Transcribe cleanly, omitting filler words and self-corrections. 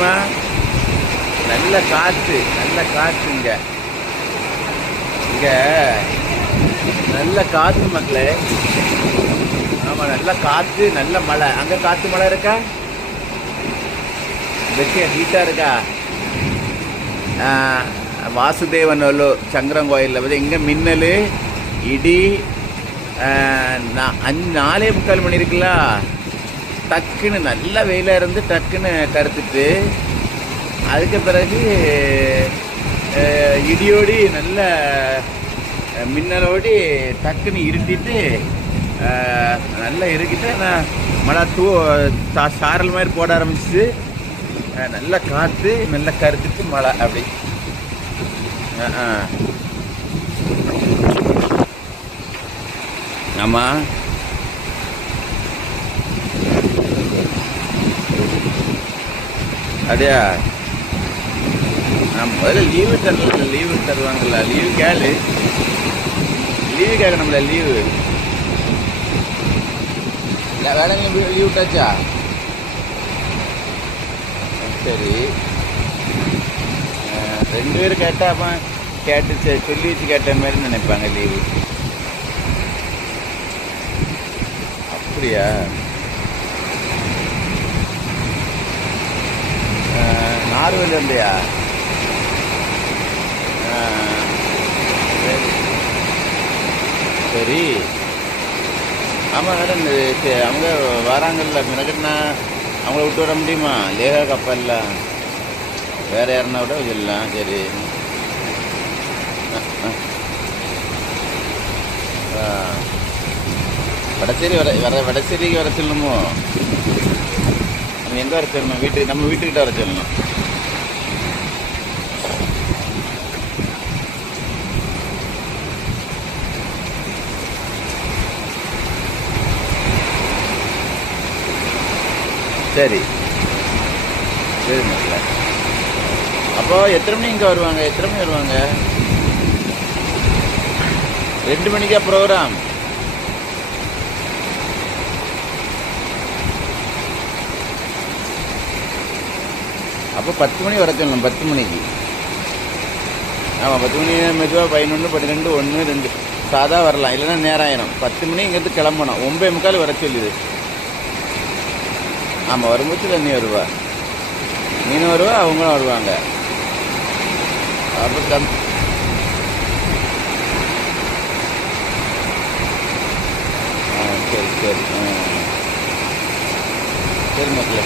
தெரியுமா? நல்ல காற்று, நல்ல காற்று இங்கே. இங்கே நல்ல காற்று மக்களே. ஆமாம், நல்ல காற்று, நல்ல மழை. அங்கே காற்று மழை இருக்கா? வெக்கையா ஹீட்டாக இருக்கா? வாசுதேவன் சங்கரங்கோயிலில் வந்து இங்கே மின்னல், இடி, 4:45 மணி இருக்குல்ல, டக்குன்னு நல்ல வெயிலாக இருந்து டக்குன்னு கருத்துட்டு, அதுக்கு பிறகு இடியோடி நல்ல மின்னலோடி டக்குன்னு இருட்டிட்டு நல்லா இருக்கிட்டு மழை சாரல் மாதிரி போட ஆரம்பிச்சு, நல்ல காற்று, நல்ல கருத்துட்டு மழை அப்படி. ஆமாம், அப்படியா? நான் முதல்ல லீவு தருவாங்கல்ல, லீவு கேட்கணும்ல, லீவு இல்லை. வேலைங்க லீவ் விட்டாச்சா? சரி, 2 பேர் கேட்டால் அப்போ கேட்டு சொல்லி வச்சு கேட்ட மாதிரி நினைப்பாங்க லீவு. அப்படியா? நார்வேல் இருந்தையா? சரி. ஆமாம் மேடம், அவங்க வராங்கல்ல மினக்கட்டுனா அவங்கள விட்டு வர முடியுமா? லேகா கப்பல்ல வேறு யாருன்னா விட இதெல்லாம். சரி, வடசேரிக்கு வர சொல்லணுமோ? நம்ம எங்கே வர சொல்லணும்? நம்ம வீட்டுக்கிட்ட வர சொல்லணும். சரி சரி மக்களே. அப்போ எத்தனை மணி இங்கே வருவாங்க? எத்தனை மணி வருவாங்க? 2 மணிக்கா ப்ரோக்ராம்? அப்போ 10 மணி வர சொல்லணும். 10 மணிக்கு. ஆமாம், 10 மணி மெதுவாக 11, 12, 1, 2 சாதா வரலாம். இல்லைன்னா நேரம் ஆயிரும். 10 மணி இங்கேருந்து கிளம்பணும். 9:45 வர சொல்லுது. ஆமாம், வரும்போது நீ வருவா, நீனும் வருவா, அவங்களும் வருவாங்க. அப்போ சரி சரி. சரி மக்களே.